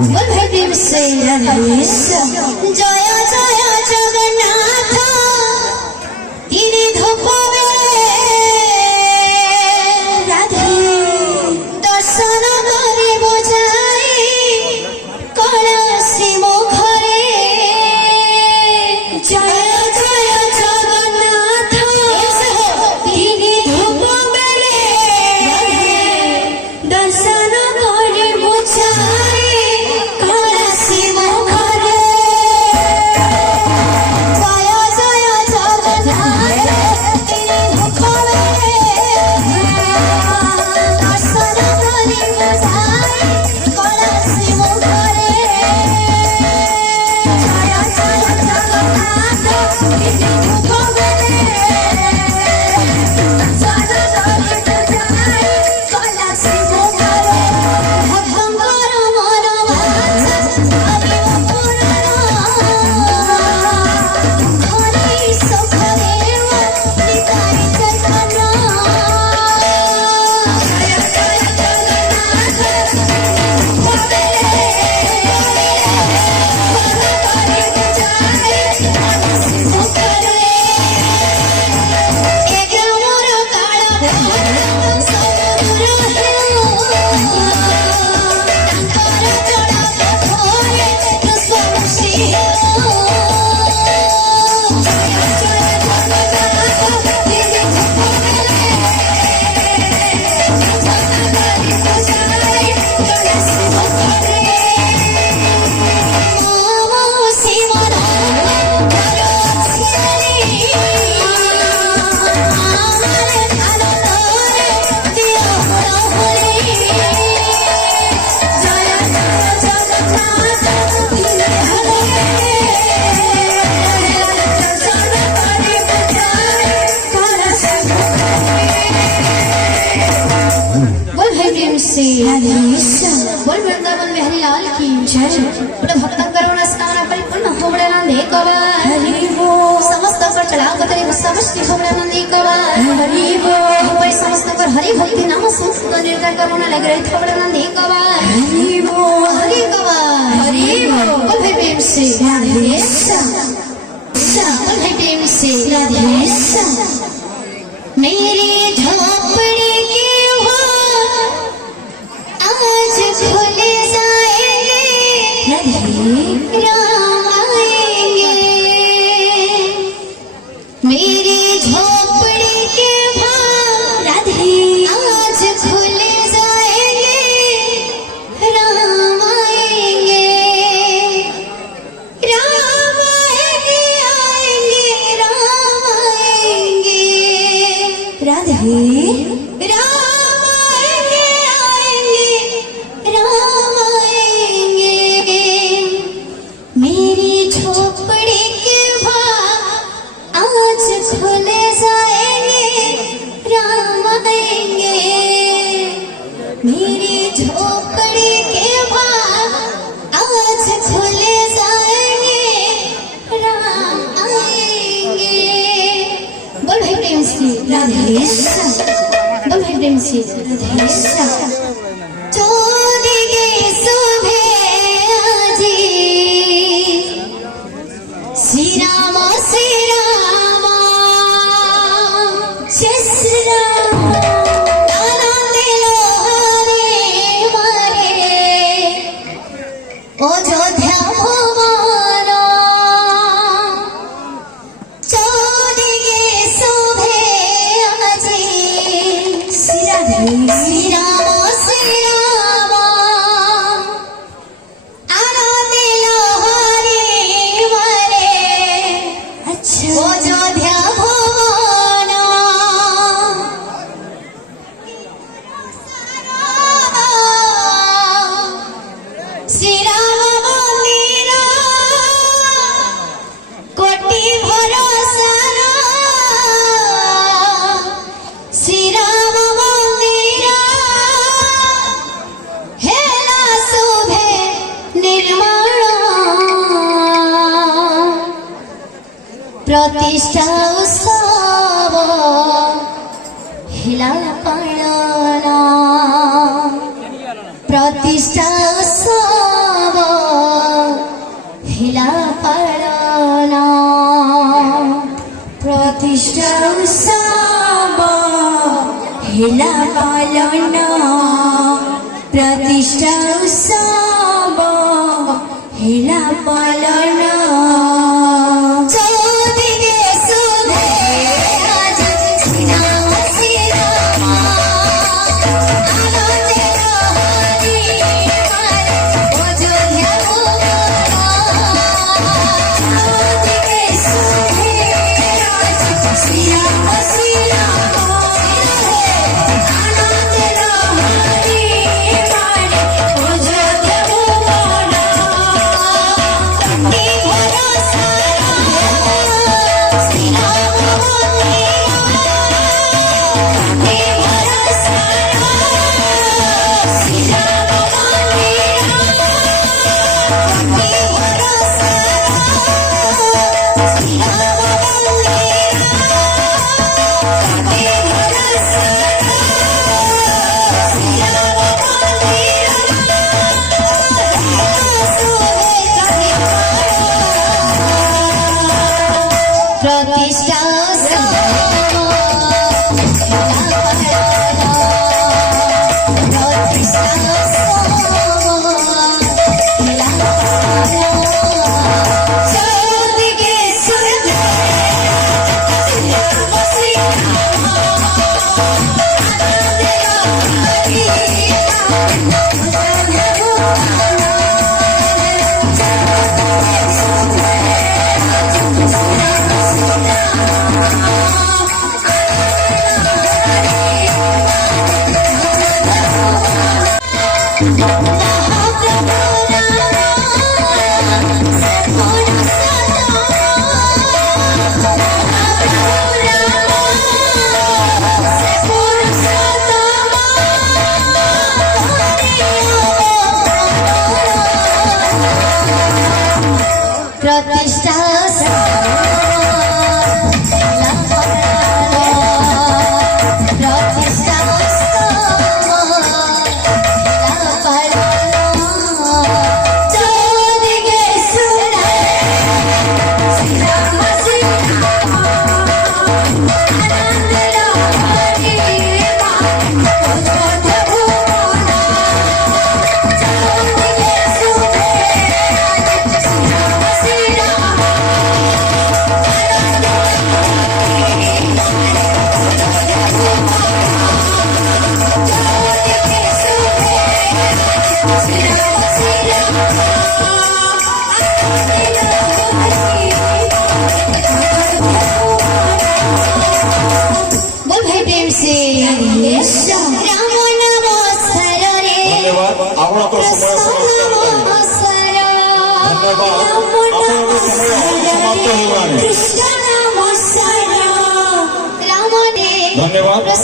बलदेव से जय जय जगन्नाथ तिनी धूप राधे दर्शन करे बुझाई कलसी मुखरे जय जय जगन्नाथ तिनी धूप दर्शन करे बुझाई कलसी मुखरे जय जय जगन्नाथ तिनी धूप दर्शन करे बुझाई कलसी मुखरे जय जय जगन्नाथ तिनी धूप दर्शन करे बुझाई कलसी मुखरे भक्तंकर मन वाचा हरि पुराण हरि सुखदेव निताई चैतन्य जय जय जगन्नाथ बोल वृंदावन बिहारी लाल की जय। बोले भक्तन करुणा स्नान परिपूर्ण होबळे नंदी कवा हरि बोल। समस्त कर चढ़ाव कतरे समष्टि होबळे नंदी कवा हरि बोल। पर समस्त कर हरि भक्ति नाम संस्कृत निर्धर करुणा लगे होबळे नंदी कवा हरि बोल हरि कवा हरि बोल। बोल भाई प्रेम से राधे श्याम बोल भाई प्रेम से राधे श्याम। मेरी झोपड़ी की आज खुल जाएंगे राम आएंगे। मेरी झोपड़ी के भाग राधे आज खुल जाएंगे राम आएंगे। राम आएंगे आएंगे राम आएंगे राधे राम आएंगे आएंगे राम आएंगे। मेरी झोपड़ी के भाग आज खुल जाएंगे राम आएंगे। मेरी झोपड़ी के भाग आज खुल जाएंगे राम आएंगे। बोल भाई प्रेम से राधे श्याम बोल भाई प्रेम से राधे श्याम। चोदिगे शोभे आजी श्री राम जय श्री राम। आनंदे लोहारे मारे अयोध्या भुवन चोदिगे शोभे आजी श्री राधे श्री राम आनंदे लोहारे मारे अयोध्या भुवन श्री राम मंदिर कोटि भरोसा श्री राम मंदिर हेला शोभे निर्माण प्रतिष्ठा उत्सव हेला पाळना प्रतिष्ठा उत्सव प्रतिष्ठा उत्सव हेला पालन धन्यवाद।